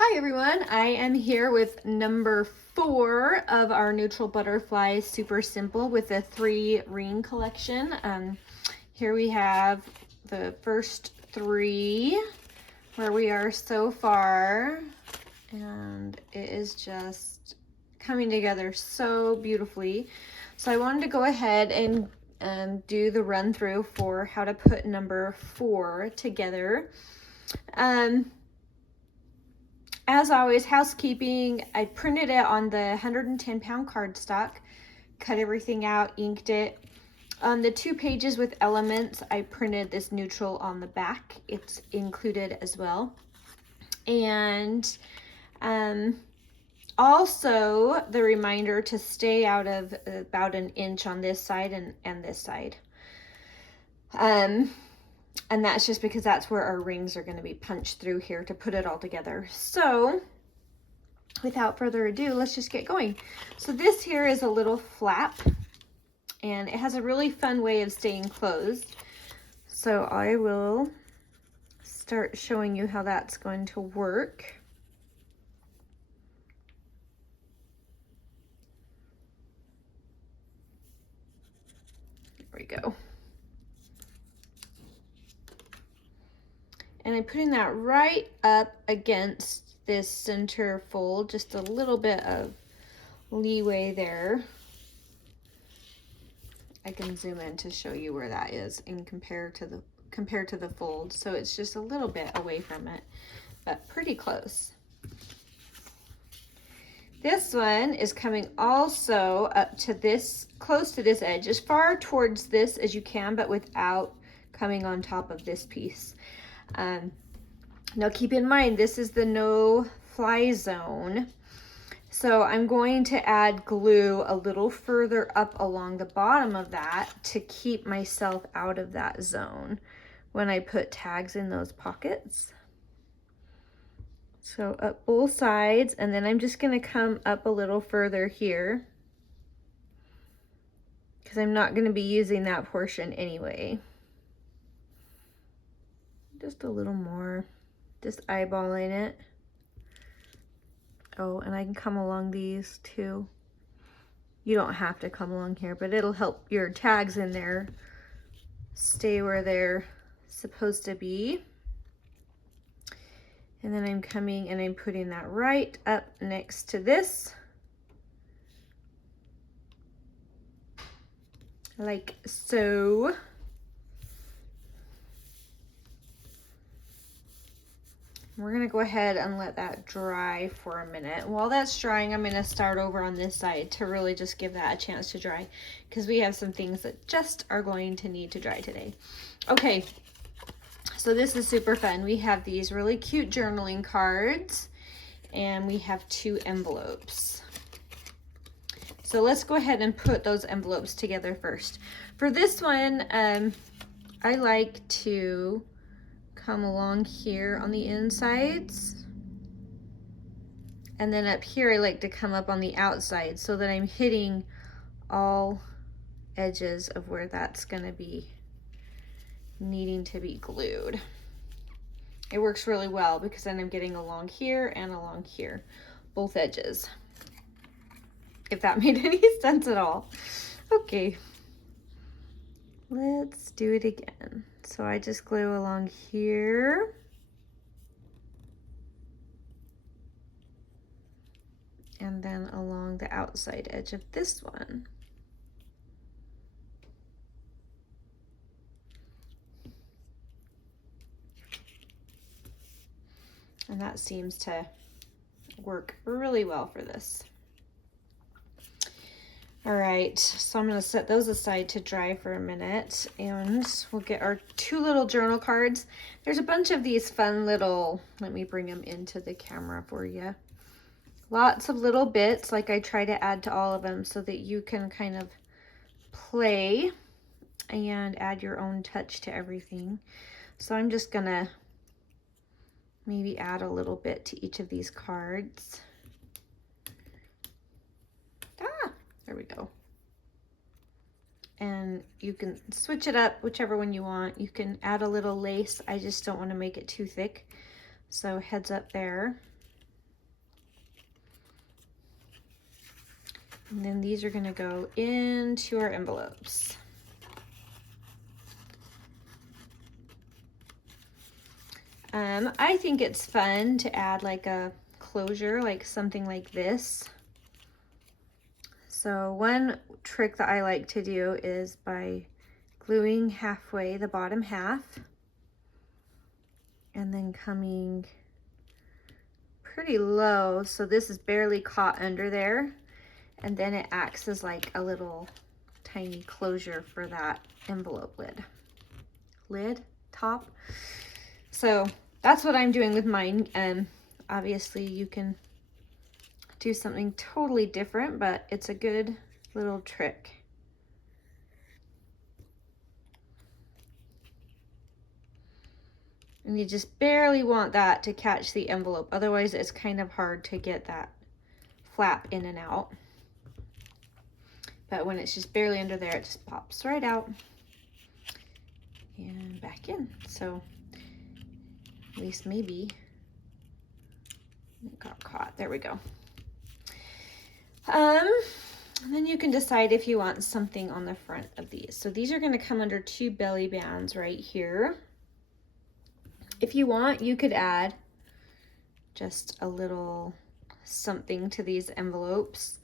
Hi everyone, I am here with number 4 of our neutral butterfly super simple with the 3 ring collection. Here we have the first 3 where we are so far, and it is just coming together so beautifully. So I wanted to go ahead and do the run through for how to put number 4 together. As always, housekeeping, I printed it on the 110-pound cardstock, cut everything out, inked it. On the 2 pages with elements, I printed this neutral on the back. It's included as well. And also the reminder to stay out of about an inch on this side and this side. And that's just because that's where our rings are going to be punched through here to put it all together. So without further ado, let's just get going. So this here is a little flap, and it has a really fun way of staying closed. So I will start showing you how that's going to work. There we go. And I'm putting that right up against this center fold, just a little bit of leeway there. I can zoom in to show you where that is and compared to the fold. So it's just a little bit away from it, but pretty close. This one is coming also up to this, close to this edge, as far towards this as you can, but without coming on top of this piece. Now keep in mind, this is the no fly zone. So I'm going to add glue a little further up along the bottom of that to keep myself out of that zone when I put tags in those pockets. So up both sides, and then I'm just going to come up a little further here because I'm not going to be using that portion anyway. Just a little more, just eyeballing it. Oh, and I can come along these too. You don't have to come along here, but it'll help your tags in there stay where they're supposed to be. And then I'm coming and I'm putting that right up next to this, like so. We're gonna go ahead and let that dry for a minute. While that's drying, I'm gonna start over on this side to really just give that a chance to dry, because we have some things that just are going to need to dry today. Okay, so this is super fun. We have these really cute journaling cards, and we have 2 envelopes. So let's go ahead and put those envelopes together first. For this one, I like to come along here on the insides, and then up here I like to come up on the outside so that I'm hitting all edges of where that's going to be needing to be glued. It works really well because then I'm getting along here and along here, both edges, if that made any sense at all. Okay, let's do it again. So I just glue along here. And then along the outside edge of this one. And that seems to work really well for this. All right, so I'm gonna set those aside to dry for a minute, and we'll get our 2 little journal cards. There's a bunch of these fun little, let me bring them into the camera for you. Lots of little bits, like I try to add to all of them so that you can kind of play and add your own touch to everything. So I'm just gonna maybe add a little bit to each of these cards. There we go. And you can switch it up, whichever one you want. You can add a little lace. I just don't want to make it too thick. So heads up there. And then these are gonna go into our envelopes. I think it's fun to add like a closure, like something like this. So one trick that I like to do is by gluing halfway the bottom half and then coming pretty low, so this is barely caught under there, and then it acts as like a little tiny closure for that envelope lid top. So that's what I'm doing with mine. Obviously you can do something totally different, but it's a good little trick. And you just barely want that to catch the envelope. Otherwise it's kind of hard to get that flap in and out. But when it's just barely under there, it just pops right out and back in. So at least maybe it got caught. There we go. And then you can decide if you want something on the front of these. So these are going to come under 2 belly bands right here. If you want, you could add just a little something to these envelopes.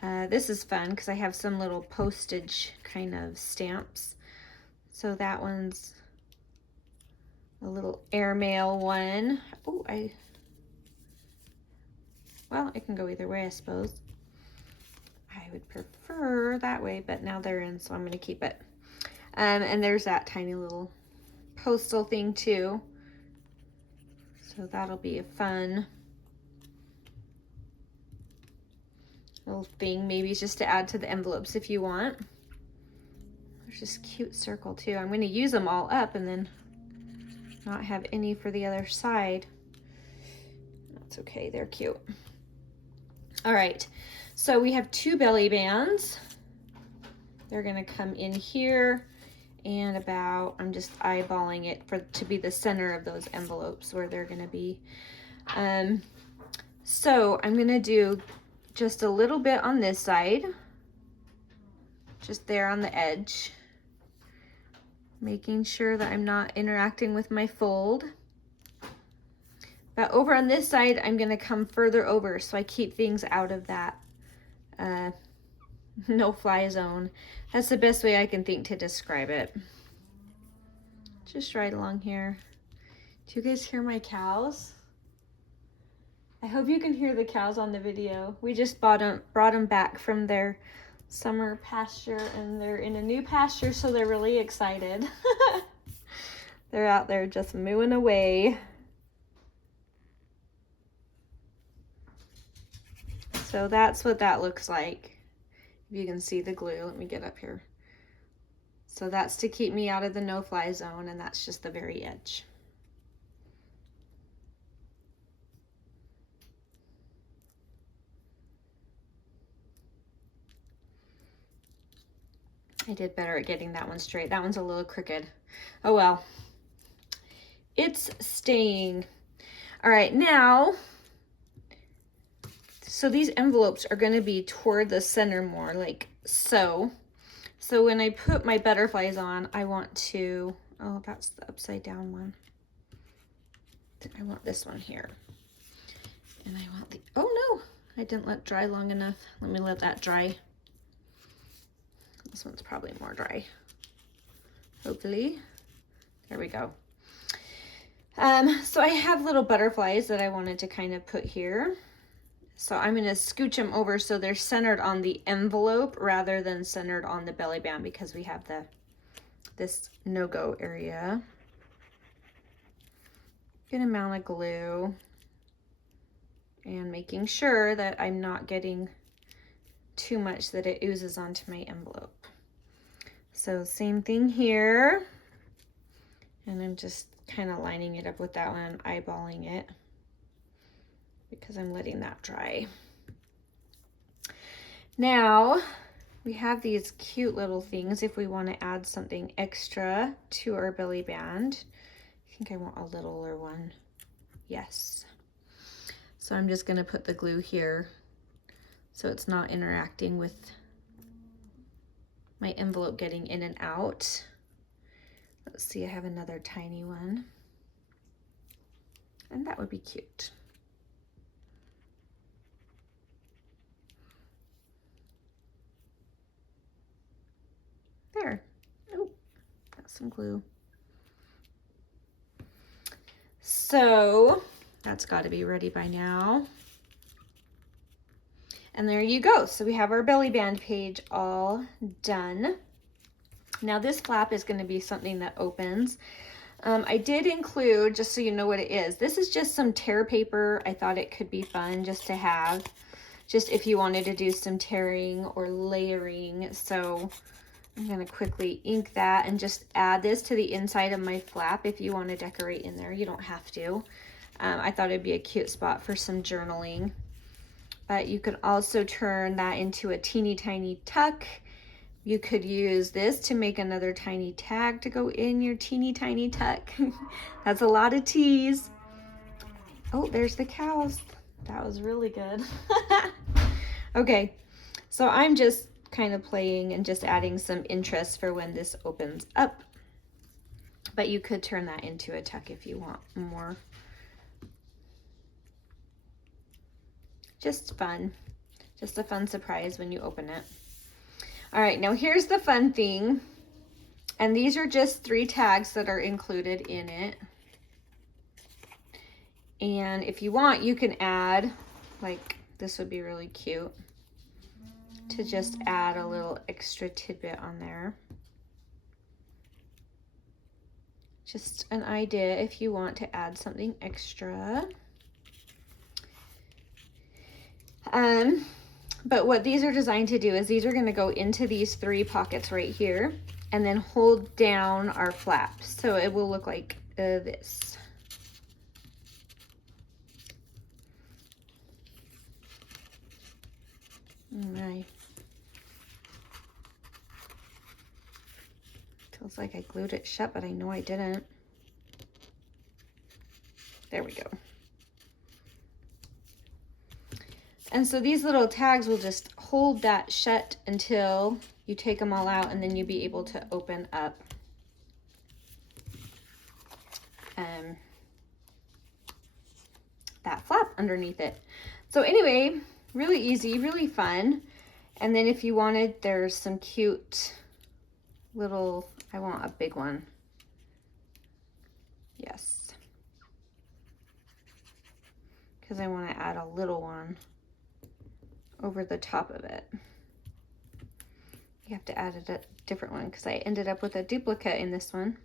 This is fun because I have some little postage kind of stamps. So that one's a little airmail one. Oh, well, it can go either way, I suppose. I would prefer that way, but now they're in, so I'm going to keep it. And there's that tiny little postal thing too. So that'll be a fun little thing, maybe just to add to the envelopes if you want. There's this cute circle too. I'm going to use them all up and then not have any for the other side. That's okay, they're cute. All right, so we have 2 belly bands. They're gonna come in here and about, I'm just eyeballing it to be the center of those envelopes where they're gonna be. So I'm gonna do just a little bit on this side, just there on the edge, making sure that I'm not interacting with my fold. But over on this side, I'm gonna come further over so I keep things out of that no-fly zone. That's the best way I can think to describe it. Just right along here. Do you guys hear my cows? I hope you can hear the cows on the video. We just brought them back from their summer pasture and they're in a new pasture, so they're really excited. They're out there just mooing away. So that's what that looks like. If you can see the glue, let me get up here. So that's to keep me out of the no-fly zone, and that's just the very edge. I did better at getting that one straight. That one's a little crooked. Oh well. It's staying. All right, now, so these envelopes are going to be toward the center more, like so. So when I put my butterflies on, I want to, oh, that's the upside down one. I want this one here. And I want the, oh no, I didn't let dry long enough. Let me let that dry. This one's probably more dry. Hopefully. There we go. So I have little butterflies that I wanted to kind of put here. So I'm going to scooch them over so they're centered on the envelope rather than centered on the belly band because we have this no-go area. Good amount of glue and making sure that I'm not getting too much that it oozes onto my envelope. So same thing here. And I'm just kind of lining it up with that one, eyeballing it, because I'm letting that dry. Now we have these cute little things if we want to add something extra to our belly band. I think I want a littler one. Yes. So I'm just going to put the glue here so it's not interacting with my envelope getting in and out. Let's see, I have another tiny one, and that would be cute. There. Oh, got some glue. So that's got to be ready by now. And there you go. So we have our belly band page all done. Now this flap is going to be something that opens. I did include, just so you know what it is, this is just some tear paper. I thought it could be fun just to have, just if you wanted to do some tearing or layering. So I'm going to quickly ink that and just add this to the inside of my flap. If you want to decorate in there, you don't have to. I thought it'd be a cute spot for some journaling. But you could also turn that into a teeny tiny tuck. You could use this to make another tiny tag to go in your teeny tiny tuck. That's a lot of T's. Oh, there's the cows. That was really good. Okay, so I'm just kind of playing and just adding some interest for when this opens up. But you could turn that into a tuck if you want more. Just fun. Just a fun surprise when you open it. All right, now here's the fun thing. And these are just 3 tags that are included in it. And if you want, you can add, like, this would be really cute, to just add a little extra tidbit on there. Just an idea if you want to add something extra. But what these are designed to do is these are going to go into these 3 pockets right here and then hold down our flap. So it will look like this. All right. Feels like I glued it shut, but I know I didn't. There we go. And so these little tags will just hold that shut until you take them all out, and then you'll be able to open up that flap underneath it. So anyway, really easy, really fun. And then if you wanted, there's some cute little, I want a big one. Yes. Because I want to add a little one over the top of it. You have to add a different one because I ended up with a duplicate in this one.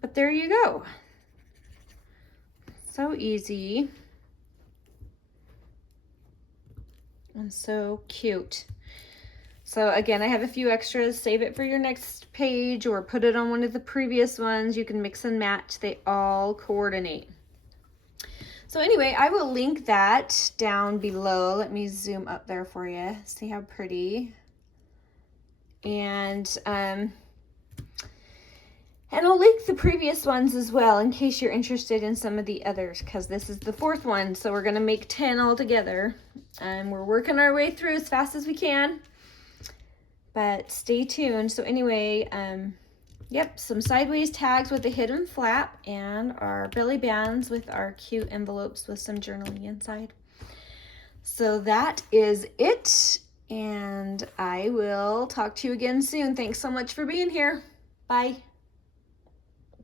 But there you go. So easy and so cute. So again, I have a few extras. Save it for your next page or put it on one of the previous ones. You can mix and match. They all coordinate. So anyway, I will link that down below. Let me zoom up there for you. See how pretty. And I'll link the previous ones as well in case you're interested in some of the others, because this is the 4th one. So we're going to make 10 all together. And we're working our way through as fast as we can. But stay tuned. So anyway, yep, some sideways tags with a hidden flap and our belly bands with our cute envelopes with some journaling inside. So that is it. And I will talk to you again soon. Thanks so much for being here. Bye.